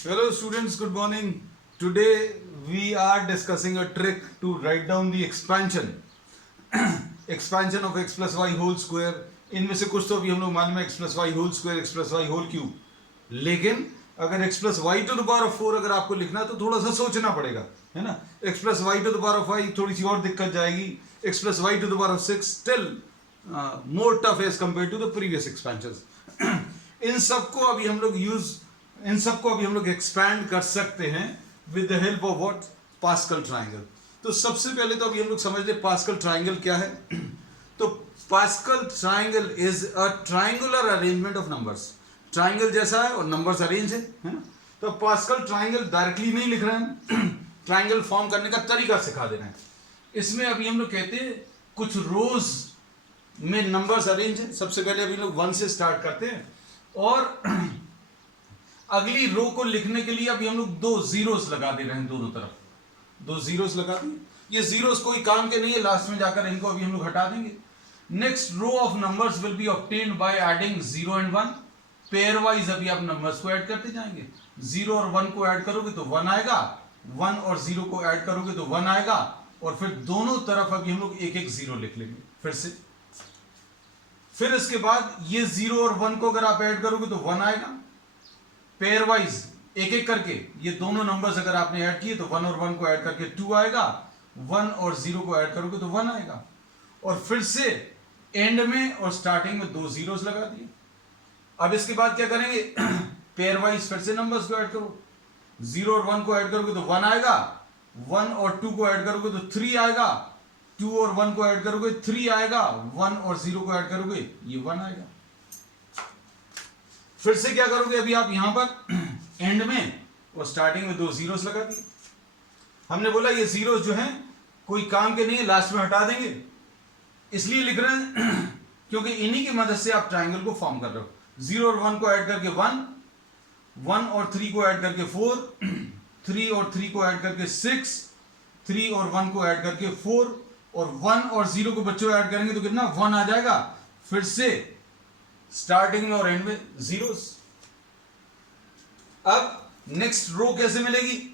Hello students, good morning. Today we are discussing a trick to write down the expansion of x plus y whole square. इनमें से कुछ तो अभी हम लोग मालूम है x plus y whole square, x plus y whole cube. लेकिन अगर x plus y to the power of 4 अगर आपको लिखना है तो थोड़ा सा सोचना पड़ेगा, है ना. x plus y to the power of 5 थोड़ी सी और दिक्कत जाएगी. x plus y to the power of 6 still more tough as compared to the previous expansions. इन सबको अभी हम लोग एक्सपैंड कर सकते हैं with the help of what, pascal triangle. तो सबसे पहले तो अभी हम लोग समझ ले पास्कल ट्रायंगल क्या है. तो pascal triangle is a triangular arrangement of numbers. Triangle जैसा है और नंबर्स अरेंज है ना. तो पास्कल ट्रायंगल डायरेक्टली नहीं लिख रहे हैं, ट्रायंगल फॉर्म करने का तरीका सिखा दे रहे हैं. इसमें अभी हम लोग कहते हैं कुछ रोज में नंबर्स अरेंज है. सबसे पहले अभी लोग 1 से स्टार्ट करते हैं और अगली रो को लिखने के लिए अभी हम लोग 2 जीरोस लगा दे रहे हैं. दोनों तरफ 2 जीरोस लगा दिए. ये जीरोस कोई काम के नहीं है, लास्ट में जाकर इनको अभी हम लोग हटा देंगे. Next row of numbers will be obtained by adding 0 and 1. Pairwise अभी आप नंबर्स को ऐड करते जाएंगे. 0 और 1 को ऐड करोगे तो 1 आएगा, 1 और 0 को ऐड करोगे तो 1 आएगा, और फिर दोनों तरफ अभी हम लोग एक एक जीरो लिख लेंगे फिर से. फिर इसके बाद ये 0 और 1 को अगर आप ऐड करोगे तो 1 आएगा. पेयर वाइज एक एक करके ये दोनों नंबर्स अगर आपने ऐड किए तो 1 और 1 को ऐड करके 2 आएगा, 1 और 0 को ऐड करोगे तो 1 आएगा. और फिर से एंड में और स्टार्टिंग में 2 जीरोस लगा दिए. अब इसके बाद क्या करेंगे, पेयर वाइज फिर से नंबर्स को ऐड करो. 0 और 1 को ऐड करोगे तो 1 आएगा, 1 और 2 को ऐड करोगे तो 3 आएगा, 2 और 1 को ऐड करोगे 3 आएगा, 1 और 0 को ऐड करोगे ये 1 आएगा. फिर से क्या करोगे, अभी आप यहां पर एंड में और स्टार्टिंग में 2 जीरोस लगा दिए. हमने बोला ये जीरोस जो हैं कोई काम के नहीं है, लास्ट में हटा देंगे. इसलिए लिख रहे हैं क्योंकि इन्हीं की मदद से आप ट्रायंगल को फॉर्म कर रहे हो. 0 और 1 को ऐड करके 1, 1 और 3 को ऐड करके 4, 3 और 3 को ऐड करके 6, 3 और 1 को ऐड करके 4, और 1 और 0 को बच्चों ऐड करेंगे तो कितना 1 आ जाएगा. फिर से स्टार्टिंग में और एंड में जीरोस. अब नेक्स्ट रो कैसे मिलेगी,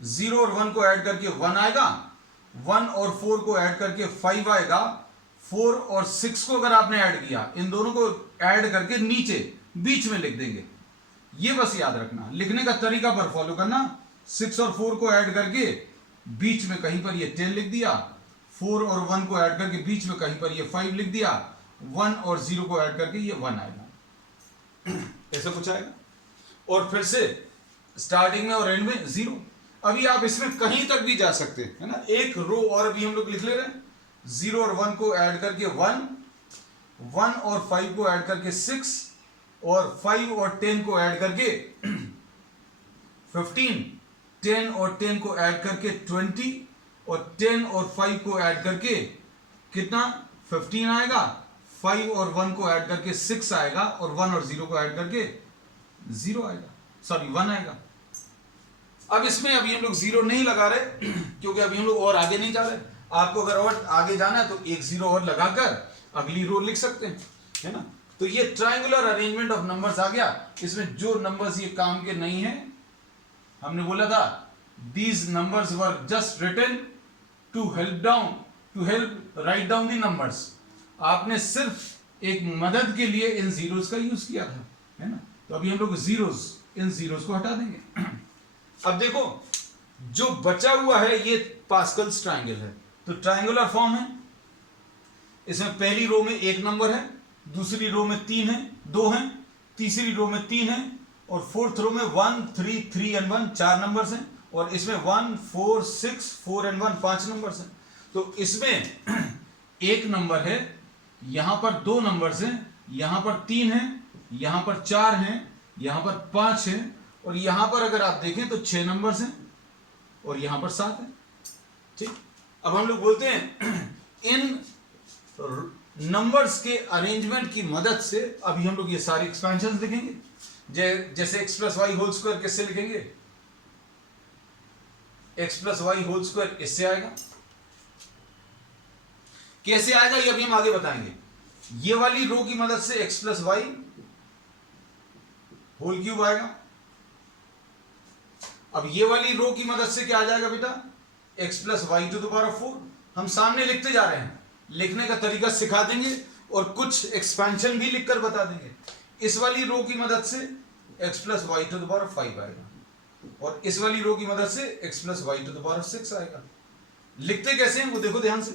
0 और 1 को ऐड करके 1 आएगा, 1 और 4 को ऐड करके 5 आएगा, 4 और 6 को अगर आपने ऐड किया, इन दोनों को ऐड करके नीचे बीच में लिख देंगे. ये बस याद रखना, लिखने का तरीका पर फॉलो करना. 6 और 4 को ऐड करके बीच में कहीं पर ये 10 लिख दिया, 4 और 1 को ऐड करके बीच में कहीं पर ये 5 लिख दिया, 1 और 0 को ऐड करके ये 1 आएगा. ऐसा कुछ आएगा. और फिर से स्टार्टिंग में और एंड में 0. अभी आप इसमें कहीं तक भी जा सकते हैं, है ना. एक रो और अभी हम लोग लिख ले रहे हैं. 0 और 1 को ऐड करके 1, 1 और 5 को ऐड करके 6, और 5 और 10 को ऐड करके 15, 10 और 10 को ऐड करके 20, और 10 और 5 को ऐड करके कितना 15 आएगा, 5 और 1 को ऐड करके 6 आएगा, और 1 और 0 को ऐड करके 0 आएगा, सॉरी 1 आएगा. अब इसमें अभी हम लोग 0 नहीं लगा रहे क्योंकि अभी हम लोग और आगे नहीं जा रहे. आपको अगर और आगे जाना है तो एक 0 और लगाकर अगली रो लिख सकते हैं, है ना. तो ये ट्रायंगुलर अरेंजमेंट ऑफ नंबर्स आ गया. इसमें जो नंबर्स ये काम के नहीं है, हमने बोला था these numbers were just written to help write down the numbers. आपने सिर्फ एक मदद के लिए इन जीरोस का यूज किया था, है ना. तो अभी हम लोग इन जीरोस को हटा देंगे. अब देखो जो बचा हुआ है ये पास्कल्स ट्रायंगल है, तो ट्रायंगुलर फॉर्म है. इसमें पहली रो में 1 नंबर है, दूसरी रो में 3 है, 2 हैं, तीसरी रो में 3 है, और फोर्थ रो में 1, 3, 3 एंड 1 4 नंबर्स हैं, और इसमें 1, 4, 6, 4 एंड 1 5 नंबर्स हैं. तो इसमें 1 नंबर है, यहां पर 2 नंबर्स हैं, यहां पर 3 हैं, यहां पर 4 हैं, यहां पर 5 हैं, और यहां पर अगर आप देखें तो 6 नंबर्स हैं, और यहां पर 7 हैं. ठीक. अब हम लोग बोलते हैं इन नंबर्स के अरेंजमेंट की मदद से अभी हम लोग ये सारी एक्सपेंशन लिखेंगे. जैसे x plus y whole square किससे लिखेंगे, x plus y whole square इससे आएगा. कैसे आएगा ये अभी हम आगे बताएंगे. ये वाली रो की मदद से x plus y whole cube आएगा, अब ये वाली रो की मदद से क्या आ जाएगा बेटा, x plus y to the power 4। हम सामने लिखते जा रहे हैं, लिखने का तरीका सिखा देंगे और कुछ एक्सपेंशन भी लिखकर बता देंगे। इस वाली रो की मदद से x plus y to the power 5 आएगा और इस वाली रो की मदद से x plus y to the power 6 आएगा। लिखते कैसे हैं वो देखो ध्यान से।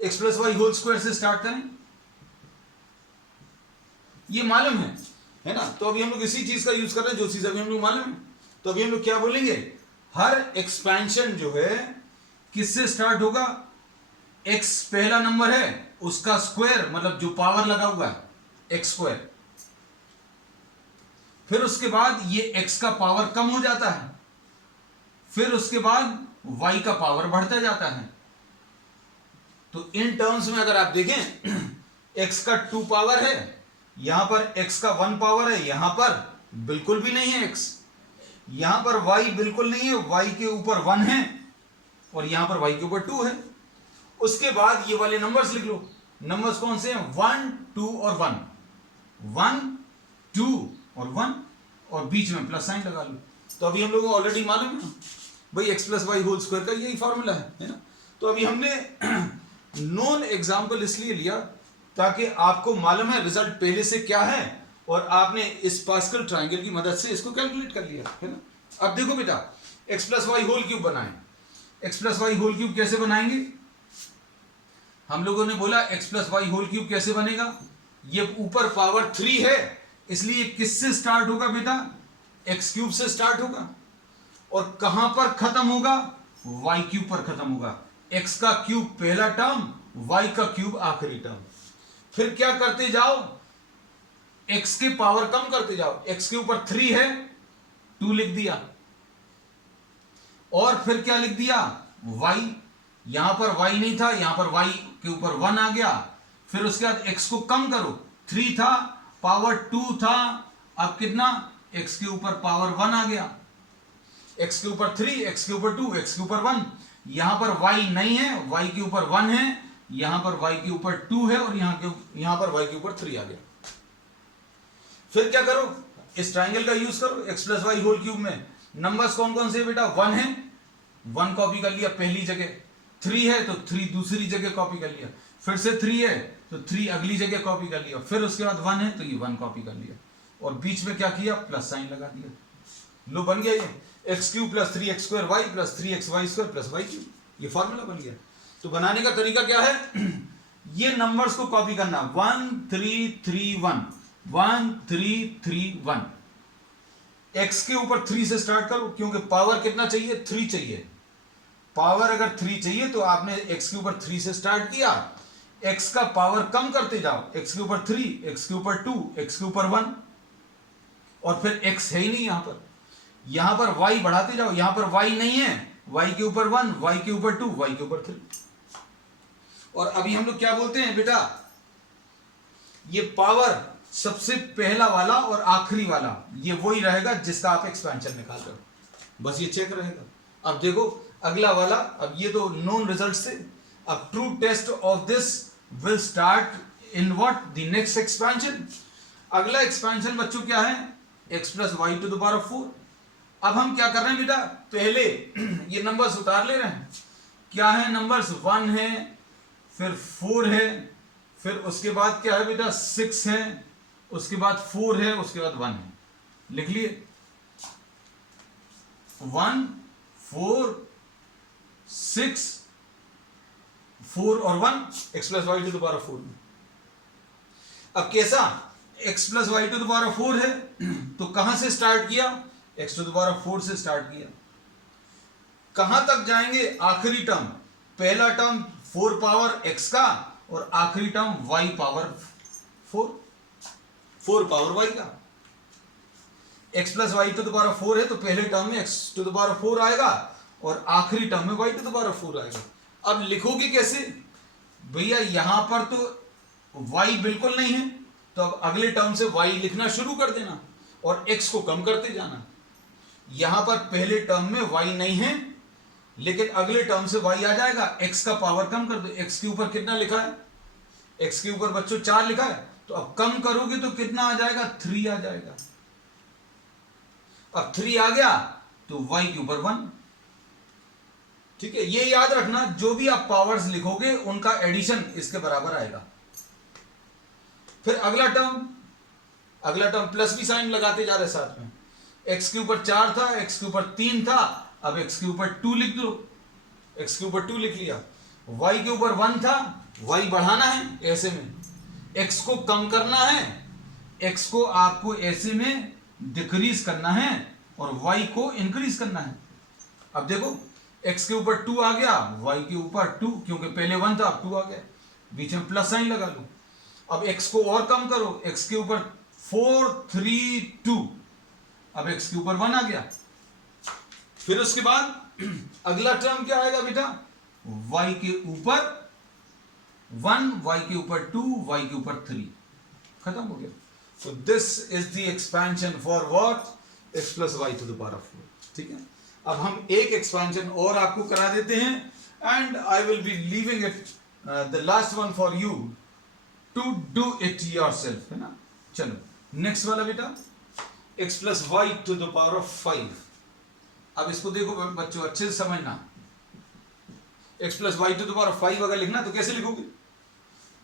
x plus y whole square से स्टार्ट करें, ये मालूम है ना। तो अभी हम लोग इसी चीज का यूज कर रहे हैं जो चीज अभी हम लोग मालूम है। तो अभी हम लोग क्या बोलेंगे, हर एक्सपेंशन जो है किससे स्टार्ट होगा, x पहला नंबर है उसका स्क्वायर, मतलब जो पावर लगा हुआ है x स्क्वायर, फिर उसके बाद ये x का पावर कम हो जाता है, फिर उसके बाद y का पावर बढ़ता जाता है। तो इन टर्म्स में अगर आप देखें x का 2 पावर है, यहां पर x का 1 पावर है, यहां पर बिल्कुल भी नहीं है x, यहां पर y बिल्कुल नहीं है, y के ऊपर 1 है और यहां पर y के ऊपर 2 है। उसके बाद ये वाले नंबर्स लिख लो। नंबर्स कौन से हैं, 1 2 और 1, 1 2 और 1 और बीच में प्लस साइन लगा लो। तो अभी हम लोगों को ऑलरेडी मालूम है भाई x plus y whole square का यही फॉर्मूला है ना। तो अभी हमने नॉन एग्जाम्पल इसलिए लिया ताकि आपको मालूम है रिजल्ट पहले से क्या है और आपने इस पास्कल ट्रायंगल की मदद से इसको कैलकुलेट कर लिया है ना। अब देखो बेटा, x plus y whole cube बनाएं। x plus y whole cube कैसे बनाएंगे, हम लोगों ने बोला x plus y whole cube कैसे बनेगा, ये ऊपर पावर 3 है इसलिए किससे स्टार्ट होगा बेटा, x क्यूब से स्टार्ट होगा और कहां पर खत्म होगा, y क्यूब पर खत्म होगा। x का क्यूब पहला टर्म, y का क्यूब आखिरी टर्म। फिर क्या करते जाओ, x के पावर कम करते जाओ, x के ऊपर 3 है 2 लिख दिया और फिर क्या लिख दिया y, यहां पर y नहीं था, यहां पर y के ऊपर 1 आ गया। फिर उसके बाद x को कम करो, 3 था पावर 2 था, अब कितना, x के ऊपर पावर 1 आ गया, x के ऊपर 3, x के ऊपर 2, x के ऊपर 1। यहां पर y नहीं है, y के ऊपर 1 है, यहां पर y के ऊपर 2 है और यहां पर y के ऊपर 3 आ गया। फिर क्या करो, इस ट्रायंगल का यूज करो। x plus y whole cube में नंबर्स कौन कौन से बेटा, 1 है 1 कॉपी कर लिया पहली जगह, 3 है तो 3 दूसरी जगह कॉपी कर लिया, फिर से 3 है तो 3 अगली जगह कॉपी कर लिया, फिर उसके बाद 1 है तो ये 1 कॉपी कर लिया और बीच में क्या किया, प्लस साइन लगा दिया। लो बन गया ये x cube plus 3x square y plus 3x y square plus y cube, ये फॉर्मूला बन गया। तो बनाने का तरीका क्या है, ये नंबर्स को कॉपी करना, 1 3 3 1 1 3 3 1। x के ऊपर 3 से स्टार्ट करो क्योंकि पावर कितना चाहिए, 3 चाहिए। पावर अगर 3 चाहिए तो आपने x के ऊपर 3 से स्टार्ट किया, x का पावर कम करते जाओ, x के ऊपर 3, x के ऊपर 2, x के ऊपर 1 और फिर x है ही नहीं यहां पर y बढ़ाते जाओ, यहां पर y नहीं है, y के ऊपर 1, y के ऊपर 2, y के ऊपर 3। और अभी हम लोग क्या बोलते हैं बेटा, ये पावर सबसे पहला वाला और आखिरी वाला ये वही रहेगा जिसका आप एक्सपेंशन निकाल रहे हो, बस ये चेक रहेगा। अब देखो अगला वाला, अब ये तो नोन रिजल्ट से, अब true test of this will start in what, the next expansion. अगला एक्सपेंशन बच्चों क्या है, x plus y to the power 4। अब हम क्या कर रहे हैं बेटा, पहले ये नंबर्स उतार ले रहे हैं, क्या है नंबर्स, 1 है, फिर 4 है, फिर उसके बाद क्या है बेटा 6 है, उसके बाद 4 है, उसके बाद 1 है। लिख लिए 1 4 6 4 और 1 x plus y to the power 4 में। अब कैसा, x plus y to the power 4 है तो कहां से स्टार्ट किया, x टू द पावर 4 से स्टार्ट किया, कहां तक जाएंगे, आखिरी टर्म, पहला टर्म 4 पावर x का और आखिरी term y power 4 power y का। x plus y to the power 4 है तो पहले टर्म में x टू द पावर 4 आएगा और आखिरी टर्म में y टू द पावर 4 आएगा। अब लिखोगे कैसे भैया, यहां पर तो y बिल्कुल नहीं है तो अब अगले टर्म से y लिखना शुरू कर देना और x को कम करते जाना। यहां पर पहले टर्म में y नहीं है लेकिन अगले टर्म से y आ जाएगा, x का पावर कम कर दो। x के ऊपर कितना लिखा है, x के ऊपर बच्चों 4 लिखा है, तो अब कम करोगे तो कितना आ जाएगा, 3 आ जाएगा। अब 3 आ गया तो y के ऊपर 1। ठीक है, ये याद रखना, जो भी आप पावर्स लिखोगे उनका एडिशन इसके बराबर आएगा। फिर अगला टर्म प्लस भी साइन लगाते जा रहे साथ में। x के ऊपर 4 था, x के ऊपर 3 था, अब x के ऊपर 2 लिख दो, x के ऊपर 2 लिख लिया। y के ऊपर 1 था, y बढ़ाना है ऐसे में, x को कम करना है, x को आपको ऐसे में डिक्रीज करना है और y को इंक्रीज करना है। अब देखो x के ऊपर 2 आ गया, y के ऊपर 2, क्योंकि पहले 1 था अब 2 आ गया, बीच में प्लस साइन लगा लो। अब x को और कम करो, x के ऊपर 4 3 2, अब x के ऊपर 1 आ गया। फिर उसके बाद अगला टर्म क्या आएगा बेटा, y के ऊपर 1, y के ऊपर 2, y के ऊपर 3, खत्म हो गया। So this is the expansion for what? x plus y to the power of 4। ठीक है, अब हम एक एक्सपेंशन और आपको करा देते हैं and I will be leaving it the last one for you to do it yourself, है ना। चलो नेक्स्ट वाला बेटा, x plus y to the power of 5। अब इसको देखो बच्चों अच्छे से समझना, x plus y to the power of 5 अगर लिखना तो कैसे लिखोगे।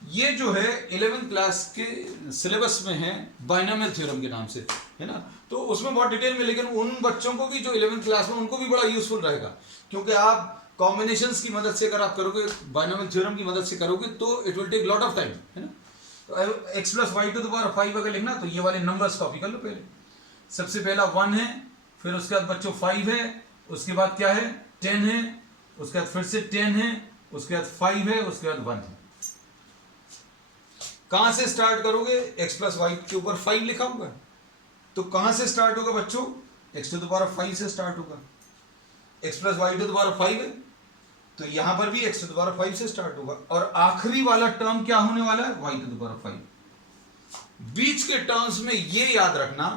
ये जो है 11th क्लास के सिलेबस में है बाइनोमियल थ्योरम के नाम से, है ना, तो उसमें बहुत डिटेल में, लेकिन उन बच्चों को भी जो 11th क्लास में उनको भी बड़ा यूजफुल रहेगा, क्योंकि आप कॉम्बिनेशंस की मदद से अगर आप करोगे, बाइनोमियल थ्योरम की मदद से करोगे तो it will take lot of time, है ना। तो x plus y to the power 5 अगर लिखना तो ये वाले नंबर्स कॉपी कर लो। पहले सबसे पहला 1 है, फिर उसके बाद बच्चों 5 है, उसके बाद क्या है 10 है, उसके बाद फिर से 10 है, उसके बाद 5 है, उसके बाद 1 है। कहां से स्टार्ट करोगे, x plus y के ऊपर 5 लिखा हुआ है, तो कहां से स्टार्ट होगा बच्चों, x to the power 5 से स्टार्ट होगा। x plus y to the power 5 है तो यहां पर भी x to the power 5 से स्टार्ट होगा, और आखिरी वाला टर्म क्या होने वाला है, y to the power 5। बीच के टर्म्स में ये याद रखना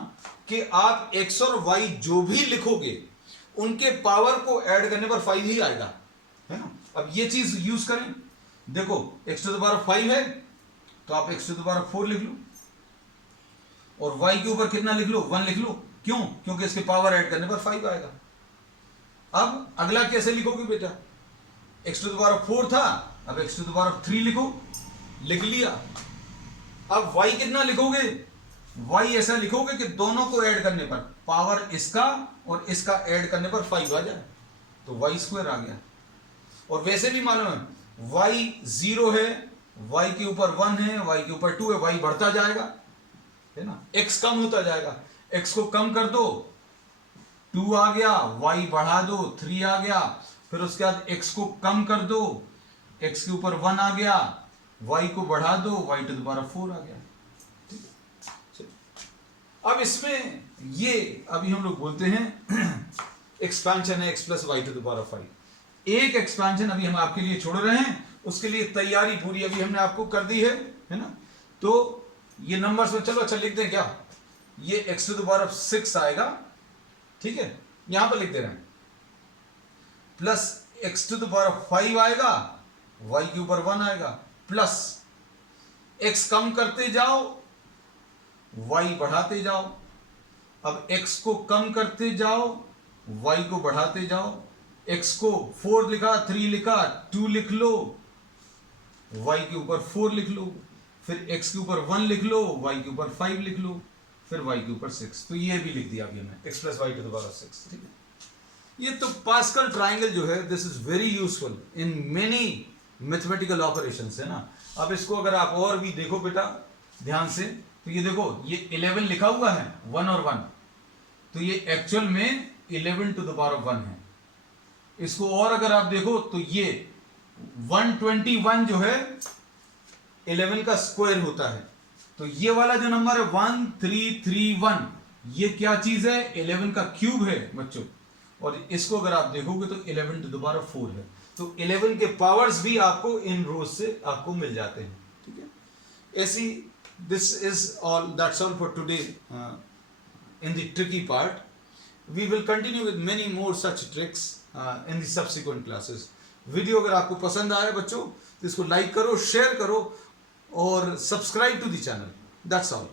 कि आप x और y जो भी लिखोगे उनके पावर को ऐड करने पर 5 ही आएगा, है ना। अब ये चीज यूज करें, देखो x to the power 5 है तो आप x to the power 4 लिख लो, और y के ऊपर कितना लिख लो, 1 लिख लो। क्यों, क्योंकि इसके पावर ऐड करने पर 5 आएगा। अब अगला कैसे लिखोगे बेटा, x to the power 4 था, अब x to the power 3 लिखो, लिख लिया। अब y कितना लिखोगे, y ऐसा लिखोगे कि दोनों को ऐड करने पर पावर इसका और इसका ऐड करने पर 5 आ जाए, तो y स्क्वायर आ गया। और वैसे भी मालूम है y 0 है, y के ऊपर 1 है, y के ऊपर 2 है, y बढ़ता जाएगा, है ना, x कम होता जाएगा, x को कम कर दो 2 आ गया, y बढ़ा दो 3 आ गया, फिर उसके बाद x को कम कर दो, x के ऊपर 1 आ गया, y को बढ़ा दो, y to the power 4 आ गया। ठीक है, अब इसमें ये अभी हम लोग बोलते हैं एक्सपेंशन है x plus y to the power 5। एक एक्सपेंशन अभी हम आपके लिए छोड़ रहे हैं, उसके लिए तैयारी पूरी अभी हमने आपको कर दी है ना। तो ये नंबर्स में चलो अच्छा लिखते हैं क्या, ये x to the power 6 आएगा, ठीक है, यहां पर लिख दे रहे हैं, plus x to the power 5 आएगा, y के ऊपर 1 आएगा, प्लस x कम करते जाओ y बढ़ाते जाओ, अब x को कम करते जाओ y को बढ़ाते जाओ, x को 4 लिखा, 3 लिखा, 2 लिख लो, y के ऊपर 4 लिख लो, फिर x के ऊपर 1 लिख लो, y के ऊपर 5 लिख लो, फिर y के ऊपर 6। तो ये भी लिख दिया अभी हमने x plus y to the power 6। ठीक है, ये तो पास्कल ट्राइंगल जो है this is very useful in many mathematical operations, है ना। अब इसको अगर आप और भी देखो बेटा ध्यान से, तो ये देखो ये 11 लिखा हुआ है 1 और 1, तो ये एक्चुअल में 11 to the power 1 है। इसको और अगर आप देखो तो ये 121 जो है 11 का स्क्वायर होता है, तो ये वाला जो नंबर है 1331 ये क्या चीज है, 11 का क्यूब है बच्चों, और इसको अगर आप देखोगे तो 11 to the power 4 है। तो 11 के पावर्स भी आपको इन रोज से आपको मिल जाते हैं। ठीक है, ऐसी this is all, that's all for today in the tricky part. We will continue with many more such tricks in the subsequent classes. Video अगर आपको पसंद आए बच्चों तो इसको लाइक करो, शेयर करो और subscribe to the channel. That's all.